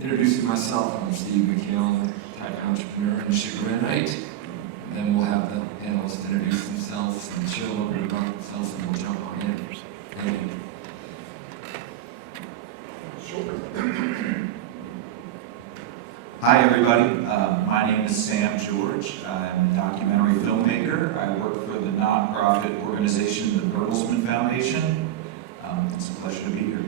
Introducing myself, I'm Steve McHale, tech entrepreneur and sugarinite. Then we'll have the panelists introduce themselves and share a little bit about themselves, and we'll jump on in. Thank you. Sure. Hi, everybody. My name is Sam George. I'm a documentary filmmaker. I work for the nonprofit organization, the Bertelsmann Foundation. It's a pleasure to be here.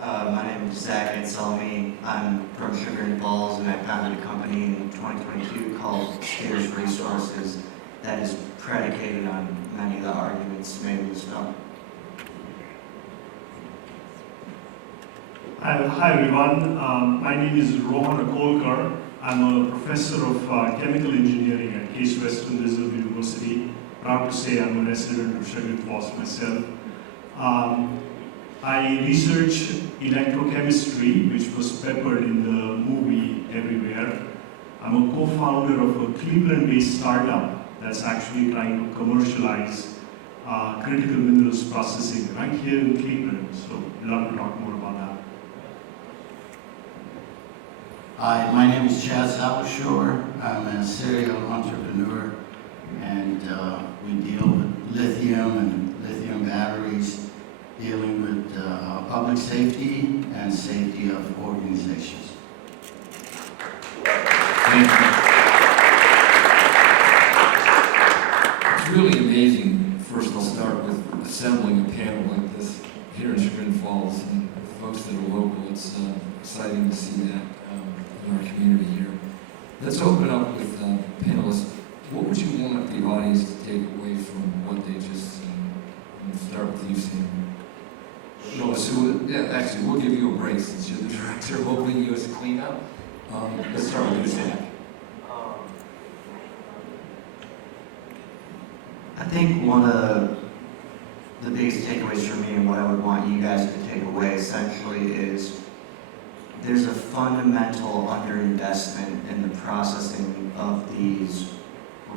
My name is Zach Anselmi. I'm from Sugar and Falls, and I founded a company in 2022 called Lithium Resources that is predicated on many of the arguments made in this film. Hi everyone, my name is Rohan Akolkar. I'm a professor of chemical engineering at Case Western Reserve University. Proud to say I'm a resident of Sugar and Falls myself. I research electrochemistry, which was peppered in the movie everywhere. I'm a co-founder of a Cleveland-based startup that's actually trying to commercialize critical minerals processing right here in Cleveland. So I'd love to talk more about that. Hi, my name is Chaz Abashore. I'm a serial entrepreneur, and we deal with lithium and lithium batteries, dealing with public safety and safety of organizations. Thank you. It's really amazing. First, I'll start with assembling a panel like this here in Sugar and Falls, and folks that are local. It's exciting to see that in our community here. Let's open up with panelists. What would you want the audience to take away from what they just seen? We'll start with you, Sam. No, so, yeah, actually, we'll give you a break since you're the director. We'll bring you as a cleanup. Let's start with you, Zach. I think one of the biggest takeaways for me and what I would want you guys to take away essentially is there's a fundamental underinvestment in the processing of these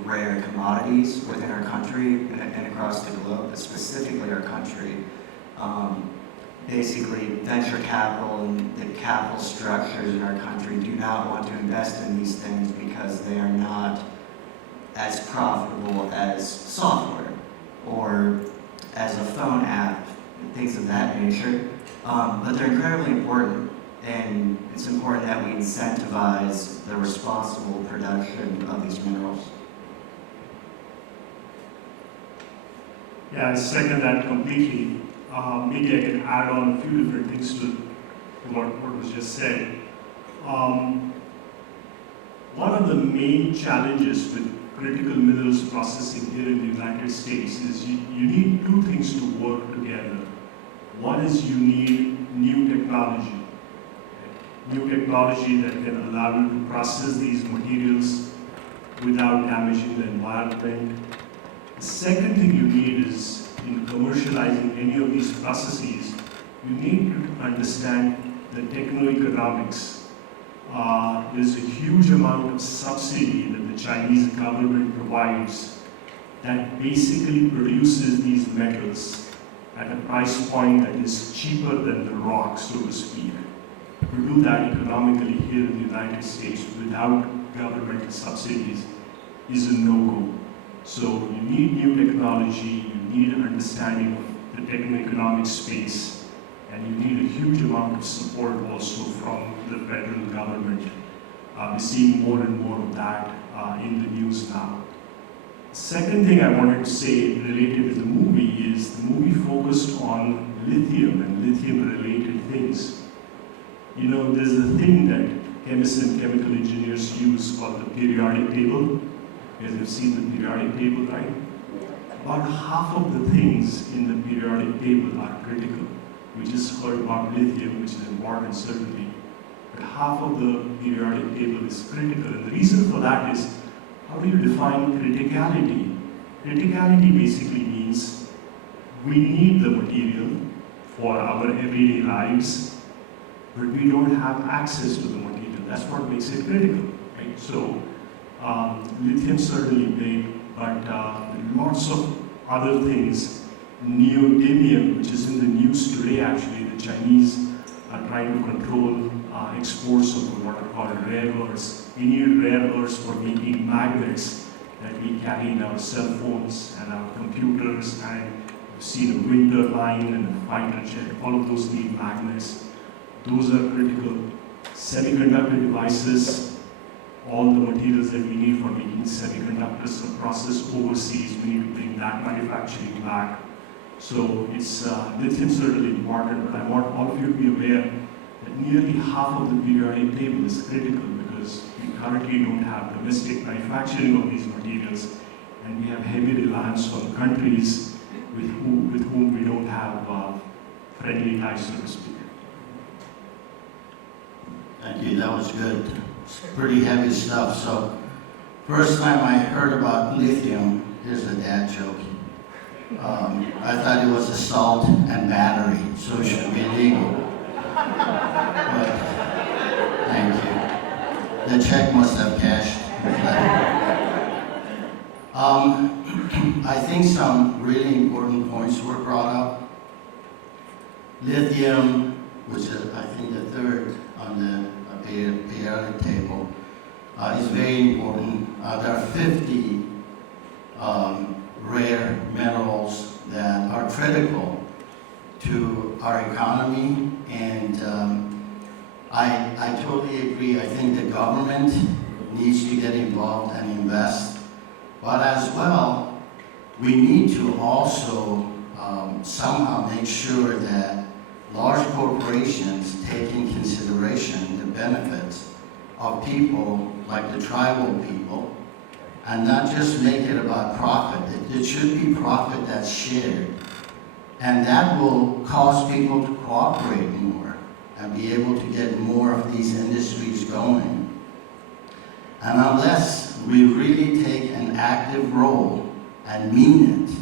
rare commodities within our country and across the globe, but specifically our country. Basically, venture capital and the capital structures in our country do not want to invest in these things because they are not as profitable as software or as a phone app, things of that nature. But they're incredibly important, and it's important that we incentivize the responsible production of these minerals. Yeah, I second that completely. Maybe I can add on a few different things to what was just said. One of the main challenges with critical minerals processing here in the United States is you need two things to work together. One is you need new technology. New technology that can allow you to process these materials without damaging the environment. The second thing you need is, in commercializing any of these processes, you need to understand the techno-economics. There's a huge amount of subsidy that the Chinese government provides that basically produces these metals at a price point that is cheaper than the rock, so to speak. To do that economically here in the United States without governmental subsidies is a no-go. So you need new technology, you need an understanding of the techno-economic space, and you need a huge amount of support also from the federal government. We're seeing more and more of that in the news now. Second thing I wanted to say related to the movie is the movie focused on lithium and lithium-related things. You know, there's a thing that chemists and chemical engineers use called the periodic table. You guys have seen the periodic table, right? About half of the things in the periodic table are critical. We just heard about lithium, which is important certainly, but half of the periodic table is critical. And the reason for that is, how do you define criticality? Criticality basically means we need the material for our everyday lives, but we don't have access to the material. That's what makes it critical, right? So lithium certainly big, but lots of other things. Neodymium, which is in the news today actually, the Chinese are trying to control exports of what are called rare earths. We need rare earths for making magnets that we carry in our cell phones and our computers, and you see the wind turbine and the fighter jet, all of those need magnets. Those are critical. Semiconductor devices, all the materials that we need for making semiconductors are processed overseas. We need to bring that manufacturing back. So it's lithium is really important, but I want all of you to be aware that nearly half of the periodic table is critical because we currently don't have domestic manufacturing of these materials, and we have heavy reliance on countries with whom we don't have friendly ties, so to speak. Thank you, that was good. It's pretty heavy stuff. So, first time I heard about lithium, here's a dad joke. I thought it was a salt and battery, so it should be legal. But, thank you. The check must have cashed. I think some really important points were brought up. Lithium, which is I think the third on the periodic table, is very important. There are 50 rare minerals that are critical to our economy, and I totally agree. I think the government needs to get involved and invest, but as well, we need to also somehow make sure that large corporations take in consideration the benefits of people like the tribal people, and not just make it about profit. It should be profit that's shared. And that will cause people to cooperate more and be able to get more of these industries going. And unless we really take an active role and mean it,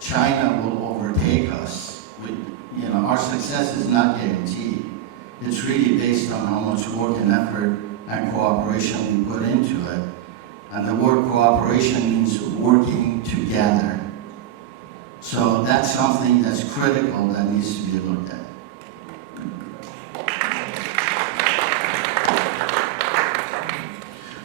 China will overtake us. Our success is not guaranteed. It's really based on how much work and effort and cooperation we put into it. And the word cooperation means working together. So that's something that's critical that needs to be looked at.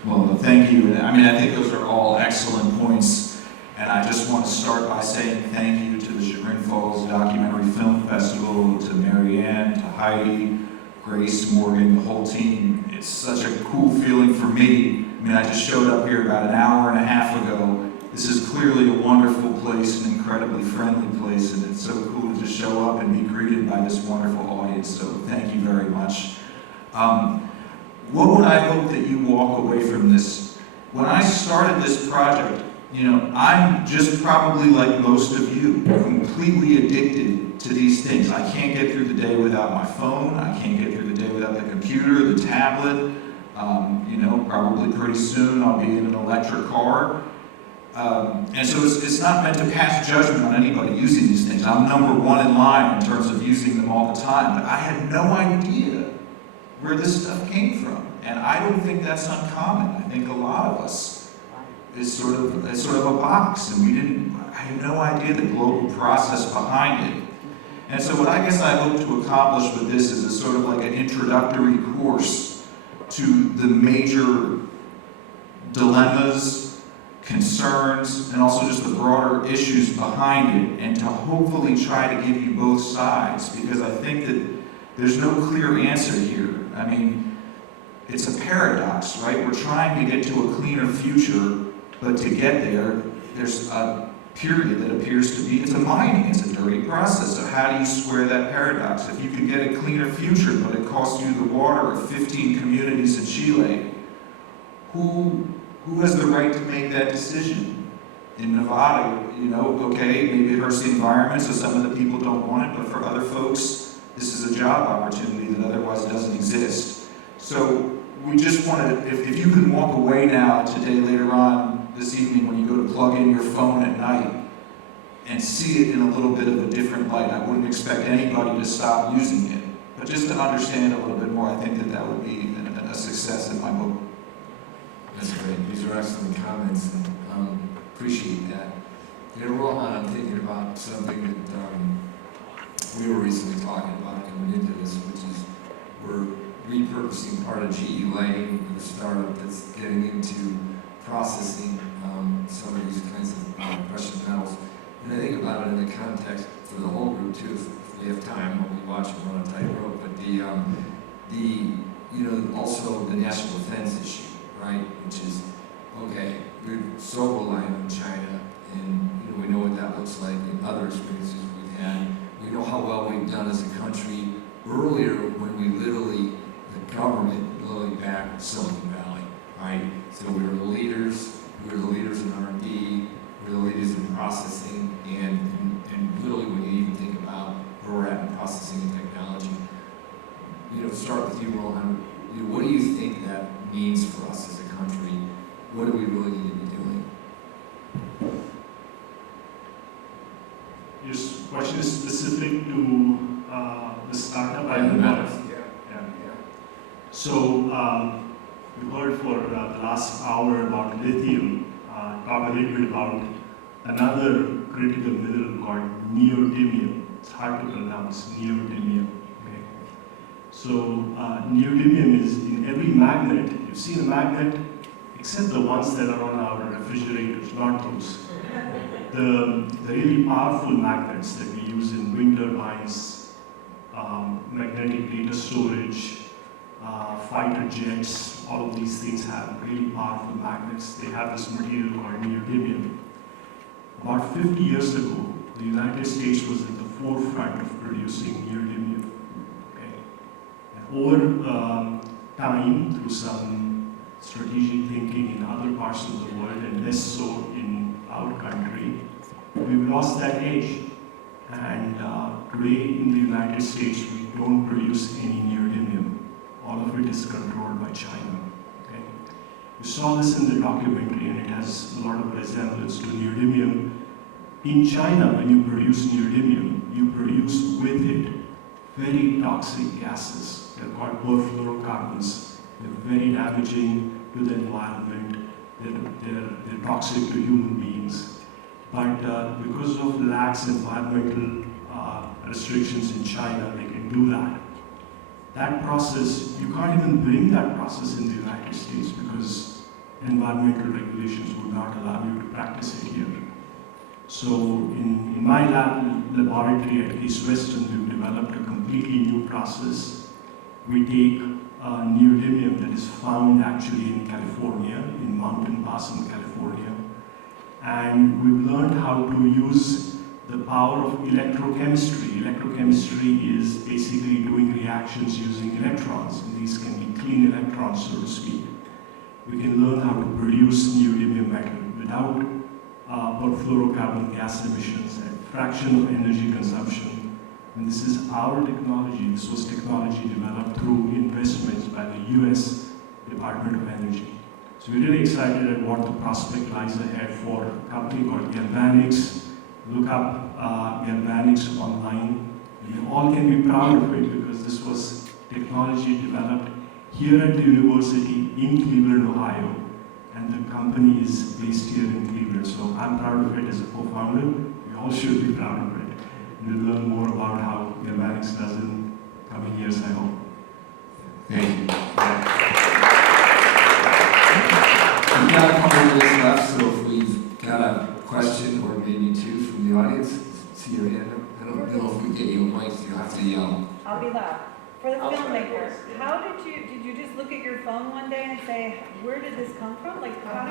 Well, thank you. I think those are all excellent points. And I just want to start by saying thank you to the Chagrin Falls Documentary Film Festival, to Marianne, to Heidi, Grace, Morgan, the whole team. It's such a cool feeling for me. I just showed up here about an hour and a half ago. This is clearly a wonderful place, an incredibly friendly place, and it's so cool to just show up and be greeted by this wonderful audience. So thank you very much. What would I hope that you walk away from this? When I started this project, I'm just probably like most of you, completely addicted to these things. I can't get through the day without my phone. I can't get through the day without the computer, the tablet. Probably pretty soon I'll be in an electric car. And so it's not meant to pass judgment on anybody using these things. I'm number one in line in terms of using them all the time. But I had no idea where this stuff came from. And I don't think that's uncommon. I think a lot of us, it's sort of a box, and I had no idea the global process behind it. And so what I guess I hope to accomplish with this is a sort of like an introductory course to the major dilemmas, concerns, and also just the broader issues behind it, and to hopefully try to give you both sides, because I think that there's no clear answer here. It's a paradox, right? We're trying to get to a cleaner future, but to get there, there's a period that appears to be, it's a mining, it's a dirty process. So how do you square that paradox? If you can get a cleaner future, but it costs you the water of 15 communities in Chile, who has the right to make that decision? In Nevada, okay, maybe it hurts the environment, so some of the people don't want it, but for other folks, this is a job opportunity that otherwise doesn't exist. So we just want to, if you can walk away now, today, later on, this evening, when you go to plug in your phone at night, and see it in a little bit of a different light. I wouldn't expect anybody to stop using it, but just to understand a little bit more, I think that would be a success in my book. That's great. These are excellent comments, and appreciate that. Rohan, I'm thinking about something that we were recently talking about coming into this, which is repurposing part of GE Lighting, with a startup that's getting into processing some of these kinds of precious metals. And I think about it in the context for the whole group too. If we have time, we'll be watching on a tightrope. But also the national defense issue, right? Which is, okay, we're so reliant on China, and we know what that looks like in other experiences we've had. We know how well we've done as a country earlier when we literally, the government literally backed Silicon Valley, right? So we were the leaders. We were the leaders in R&D. We were the leaders in processing, and literally when you even think about where we're at in processing and technology. Start with you, Rohan. What do you think that means for us as a country? What do we really need to be doing? Your question is specific to the startup I developed. Yeah. So we heard for the last hour about lithium. Talk a little bit about another critical mineral called neodymium. It's hard to pronounce, neodymium. Okay. So neodymium is in every magnet. You've seen a magnet, except the ones that are on our refrigerators, not those. The really powerful magnets that we use in wind turbines, magnetic data storage, fighter jets, all of these things have really powerful magnets. They have this material called neodymium. About 50 years ago, the United States was at the forefront of producing neodymium. Okay. And over time, through some strategic thinking in other parts of the world and less so in our country, we've lost that edge. And today in the United States, we don't produce any neodymium. All of it is controlled by China. Okay? You saw this in the documentary, and it has a lot of resemblance to neodymium. In China, when you produce neodymium, you produce with it very toxic gases. They're called perfluorocarbons. They're very damaging to the environment. They're toxic to human beings. But because of lax environmental restrictions in China, they can do that. That process, you can't even bring that process in the United States because environmental regulations would not allow you to practice it here. So in my laboratory at East Western, we've developed a completely new process. We take neodymium that is found actually in California, in Mountain Pass in California, and we've learned how to use the power of electrochemistry. Electrochemistry is basically doing reactions using electrons, and these can be clean electrons, so to speak. We can learn how to produce neodymium metal without perfluorocarbon gas emissions at a fraction of energy consumption. And this is our technology. This was technology developed through investments by the US Department of Energy. So we're really excited at what the prospect lies ahead for a company called Galvanics. Look up Galvanics online. You all can be proud of it because this was technology developed here at the university in Cleveland, Ohio. And the company is based here in Cleveland. So I'm proud of it as a co-founder. We all should be proud of it. And we'll learn more about how Galvanics does in coming years, I hope. Thank you. We've got a couple minutes left, so if we've got a question or maybe two from the audience, see your hand up. I don't know if we get you a mic, so you'll have to yell. I'll be loud. For the filmmaker, how did you just look at your phone one day and say, where did this come from? Like, how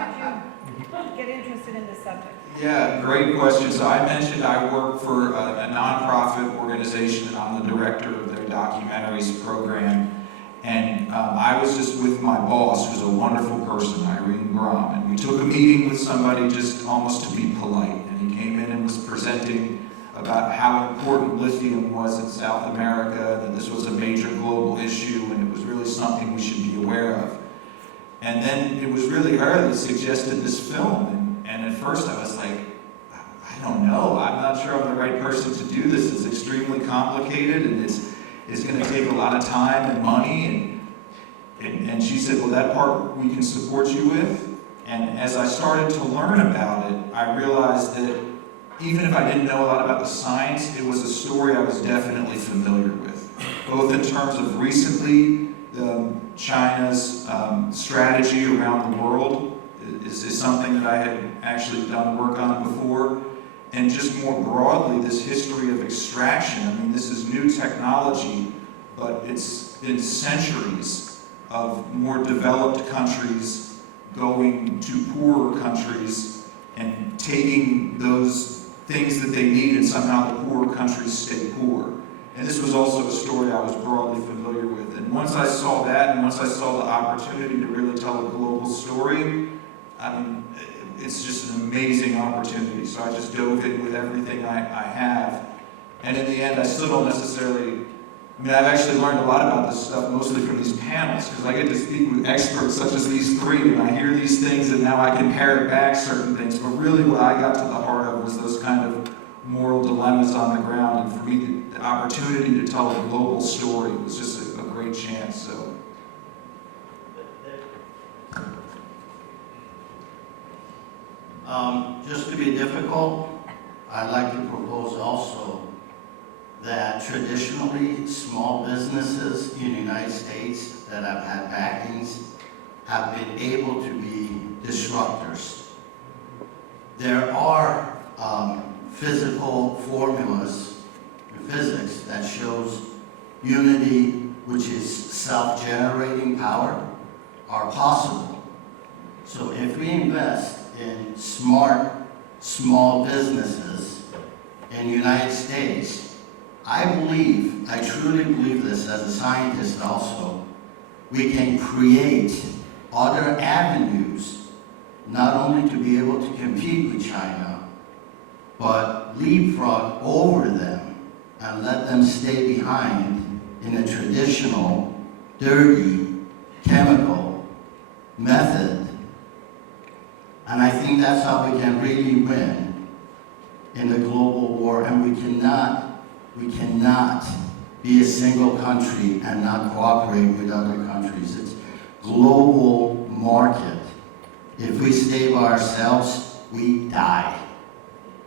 did you get interested in this subject? Yeah, great question. So I mentioned I work for a nonprofit organization, and I'm the director of their documentaries program. And I was just with my boss, who's a wonderful person, Irene Brom, and we took a meeting with somebody just almost to be polite. And he came in and was presenting about how important lithium was in South America, that this was a major global issue, and it was really something we should be aware of. And then it was really her that suggested this film, and at first I was like, I don't know, I'm not sure I'm the right person to do this. It's extremely complicated, and it's going to take a lot of time and money. And she said, well, that part we can support you with. And as I started to learn about it, I realized that even if I didn't know a lot about the science, it was a story I was definitely familiar with, both in terms of recently the China's strategy around the world is something that I had actually done work on before. And just more broadly, this history of extraction. I mean, this is new technology, but it's been centuries of more developed countries going to poorer countries and taking those things that they need, and somehow the poorer countries stay poor. And this was also a story I was broadly familiar with. And once I saw that, and once I saw the opportunity to really tell a global story, I mean, it's just an amazing opportunity. So I just dove in with everything I have. And in the end, I still don't necessarily, I mean, I've actually learned a lot about this stuff, mostly from these panels, because I get to speak with experts such as these three, and I hear these things, and now I can parrot back certain things. But really what I got to the heart of was those kind of moral dilemmas on the ground. And for me, the opportunity to tell a global story was just a great chance. So. Just to be difficult, I'd like to propose also that traditionally small businesses in the United States that have had backings have been able to be disruptors. There are physical formulas in physics that shows unity, which is self-generating power, are possible. So if we invest in smart, small businesses in the United States, I truly believe this as a scientist also, we can create other avenues, not only to be able to compete with China, but leapfrog over them and let them stay behind in a traditional, dirty, chemical method. And I think that's how we can really win in the global war. And we cannot be a single country and not cooperate with other countries. It's global market. If we stay by ourselves, we die.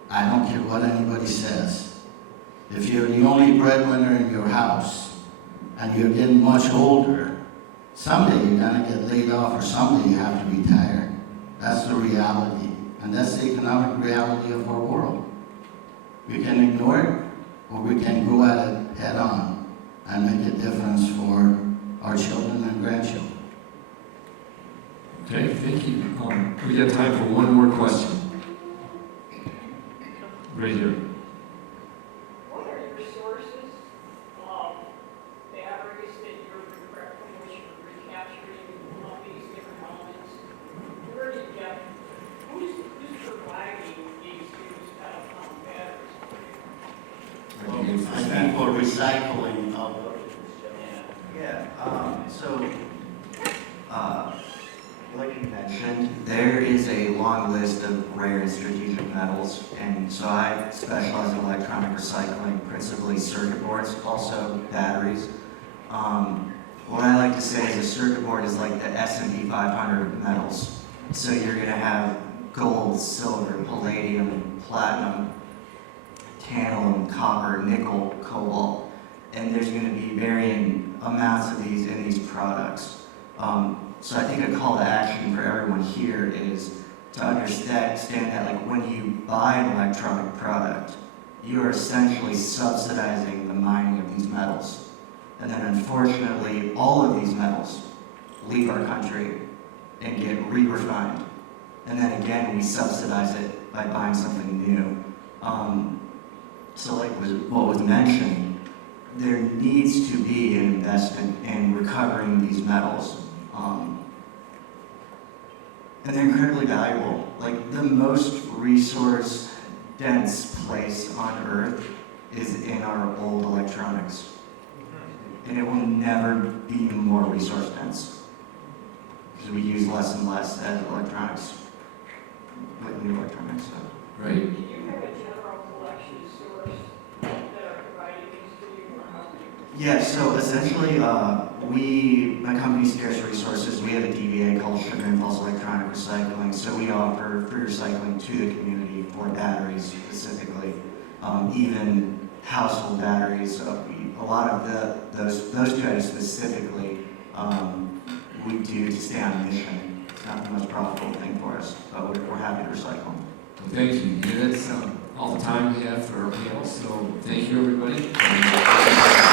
I don't care what anybody says. If you're the only breadwinner in your house and you're getting much older, someday you're gonna get laid off or someday you have to retire. That's the reality, and that's the economic reality of our world. We can ignore it, or we can go at it head on and make a difference for our children and grandchildren. Okay, thank you. We got time for one more question. Right here. What are your sources of batteries that you're recapturing all these different elements? Where do you get, who's providing these batteries? I think for recycling of like you mentioned, there is a long list of rare and strategic metals, and so I specialize in electronic recycling, principally circuit boards, also batteries. What I like to say is a circuit board is like the S&P 500 metals. So you're going to have gold, silver, palladium, platinum, tantalum, copper, nickel, cobalt, and there's going to be varying amounts of these in these products. So I think a call to action for everyone here is to understand that, like, when you buy an electronic product, you are essentially subsidizing the mining of these metals. And then unfortunately, all of these metals leave our country and get re-refined. And then again, we subsidize it by buying something new. So like what was mentioned, there needs to be an investment in recovering these metals. And they're incredibly valuable. Like, the most resource-dense place on Earth is in our old electronics. And it will never be more resource-dense, because we use less and less as electronics, with new electronics. So. Right. Do you have a general collection source that are providing these to you, or how do you? Yeah, so essentially, my company Scarce Resources, we have a DBA called Sugar Impulse Electronic Recycling, so we offer free recycling to the community for batteries specifically, even household batteries. A lot of those two items specifically, we do to stay on mission. It's not the most profitable thing for us, but we're happy to recycle. Well, thank you. Yeah, that's all the time we have for our panel, so thank you, everybody.